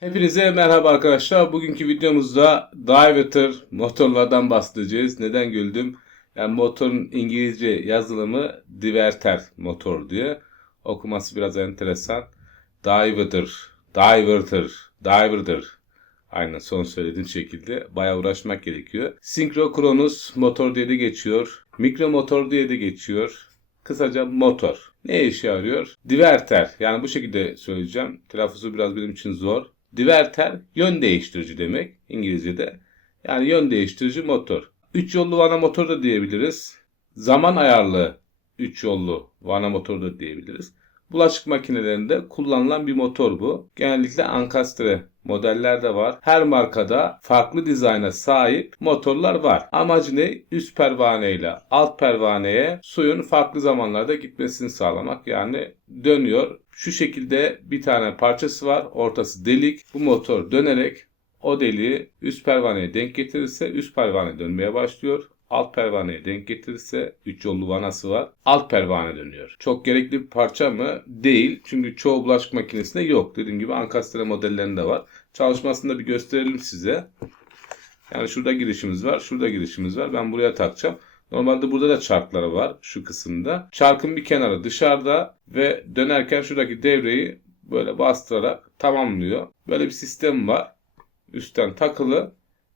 Hepinize merhaba arkadaşlar. Bugünkü videomuzda Diverter motorlardan bahsedeceğiz. Neden güldüm? Yani motorun İngilizce yazılımı Diverter motor diye. Okuması biraz enteresan. Diverter, Diverter, Diverter. Aynen son söylediğim şekilde bayağı uğraşmak gerekiyor. Synchrochronous motor diye de geçiyor. Mikro motor diye de geçiyor. Kısaca motor. Ne işe yarıyor? Diverter. Yani bu şekilde söyleyeceğim. Telaffuzu biraz benim için zor. Diverter yön değiştirici demek İngilizce'de. Yani yön değiştirici motor. 3 yollu vana motor da diyebiliriz. Zaman ayarlı 3 yollu vana motor da diyebiliriz. Bulaşık makinelerinde kullanılan bir motor bu. Genellikle ankastre modeller de var. Her markada farklı dizayna sahip motorlar var. Amacı ne? Üst pervane ile alt pervaneye suyun farklı zamanlarda gitmesini sağlamak. Yani dönüyor. Şu şekilde bir tane parçası var. Ortası delik. Bu motor dönerek o deliği üst pervaneye denk getirirse üst pervane dönmeye başlıyor. Alt pervaneye denk getirirse 3 yollu vanası var. Alt pervane dönüyor. Çok gerekli bir parça mı? Değil. Çünkü çoğu bulaşık makinesinde yok. Dediğim gibi Ankastre modellerinde var. Çalışmasını da bir gösterelim size. Yani şurada girişimiz var. Şurada girişimiz var. Ben buraya takacağım. Normalde burada da çarkları var şu kısımda. Çarkın bir kenarı dışarıda ve dönerken şuradaki devreyi böyle bastırarak tamamlıyor. Böyle bir sistem var. Üstten takılı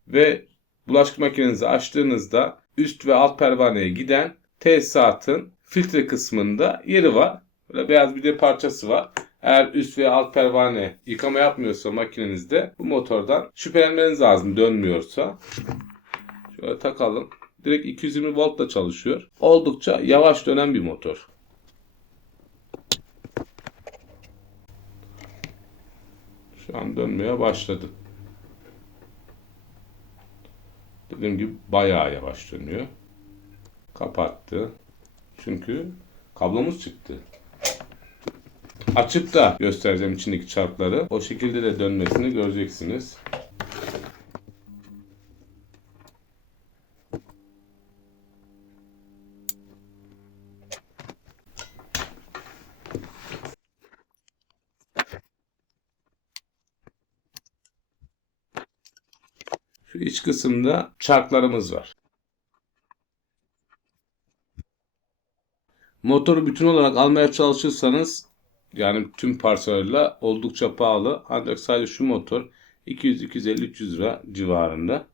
ve bulaşık makinenizi açtığınızda üst ve alt pervaneye giden tesisatın filtre kısmında yeri var. Böyle beyaz bir de parçası var. Eğer üst ve alt pervane yıkama yapmıyorsa makinenizde bu motordan şüphelenmeniz lazım dönmüyorsa. Şöyle takalım. Direkt 220 voltla çalışıyor. Oldukça yavaş dönen bir motor. Şu an dönmeye başladı. Dediğim gibi bayağı yavaş dönüyor. Kapattı. Çünkü kablomuz çıktı. Açıp da göstereceğim içindeki çarkları. O şekilde de dönmesini göreceksiniz. İç kısımda çarklarımız var. Motoru bütün olarak almaya çalışırsanız yani tüm parçalarıyla oldukça pahalı. Ancak sadece şu motor 200 250 300 lira civarında.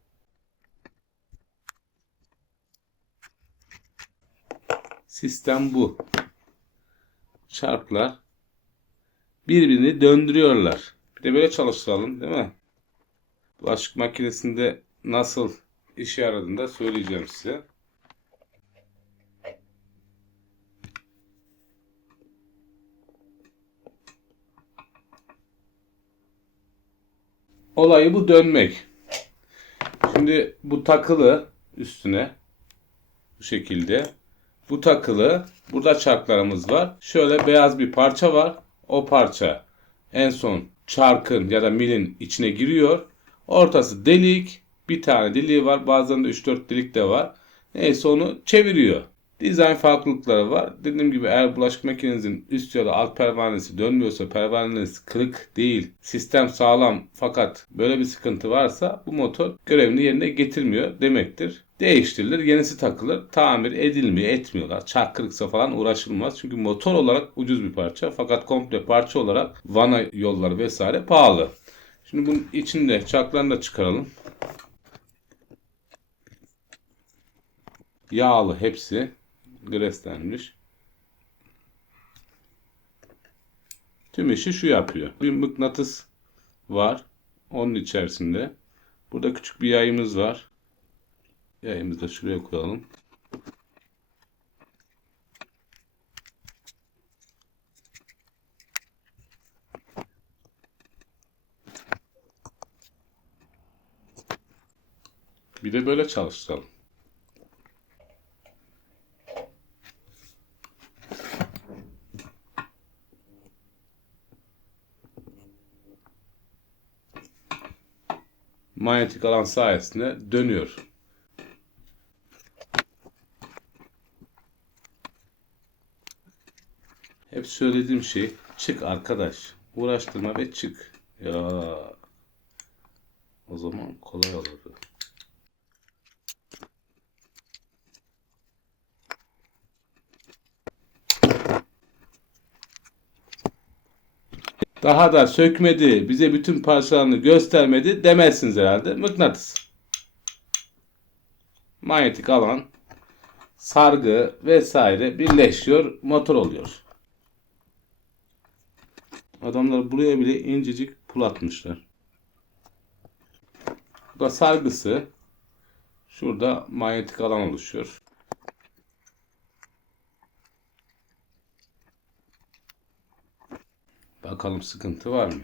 Sistem bu. Çarklar birbirini döndürüyorlar. Bir de böyle çalıştıralım değil mi? Bulaşık makinesinde nasıl işe yaradığını da söyleyeceğim size. Olayı bu dönmek. Şimdi bu takılı üstüne bu şekilde. Bu takılı. Burada çarklarımız var. Şöyle beyaz bir parça var. O parça en son çarkın ya da milin içine giriyor. Ortası delik. Bir tane deliği var. Bazen de 3-4 delik de var. Neyse onu çeviriyor. Dizayn farklılıkları var. Dediğim gibi eğer bulaşık makinenizin üst ya da alt pervanesi dönmüyorsa, pervaneniz kırık değil, sistem sağlam fakat böyle bir sıkıntı varsa bu motor görevini yerine getirmiyor demektir. Değiştirilir, yenisi takılır, tamir edilmiyor, etmiyorlar. Çark kırıksa falan uğraşılmaz. Çünkü motor olarak ucuz bir parça fakat komple parça olarak vana yolları vesaire pahalı. Şimdi bunun içinde çarklarını da çıkaralım. Yağlı hepsi greslenmiş. Tüm işi şu yapıyor. Bir mıknatıs var. Onun içerisinde. Burada küçük bir yayımız var. Yayımızı da şuraya koyalım. Bir de böyle çalıştıralım. manyetik alan sayesinde dönüyor. Hep söylediğim şey çık arkadaş. Uğraştırma ve çık. Ya o zaman kolay olurdu. Daha da sökmedi, bize bütün parçalarını göstermedi demezsiniz herhalde. Mıknatıs. Manyetik alan, sargı vesaire birleşiyor, motor oluyor. Adamlar buraya bile incecik pul atmışlar. Bu da sargısı. Şurada manyetik alan oluşuyor. Bakalım sıkıntı var mı?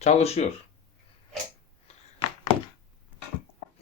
Çalışıyor.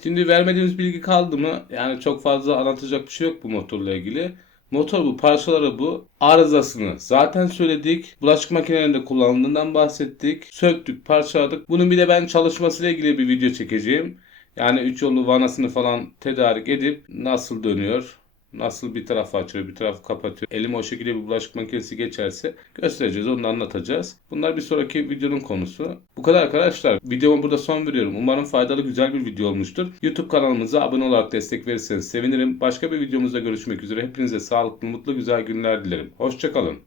Şimdi vermediğimiz bilgi kaldı mı? Yani çok fazla anlatacak bir şey yok bu motorla ilgili. Motor bu, parçaları bu. Arızasını zaten söyledik. Bulaşık makinelerinde kullanıldığından bahsettik. Söktük, parçaladık. Bunun bir de ben çalışmasıyla ilgili bir video çekeceğim. Yani 3 yollu vanasını falan tedarik edip nasıl dönüyor, nasıl bir tarafı açıyor, bir tarafı kapatıyor. Elime o şekilde bir bulaşık makinesi geçerse göstereceğiz, onu anlatacağız. Bunlar bir sonraki videonun konusu. Bu kadar arkadaşlar. Videoma burada son veriyorum. Umarım faydalı güzel bir video olmuştur. YouTube kanalımıza abone olarak destek verirseniz sevinirim. Başka bir videomuzda görüşmek üzere. Hepinize sağlıklı, mutlu, güzel günler dilerim. Hoşçakalın.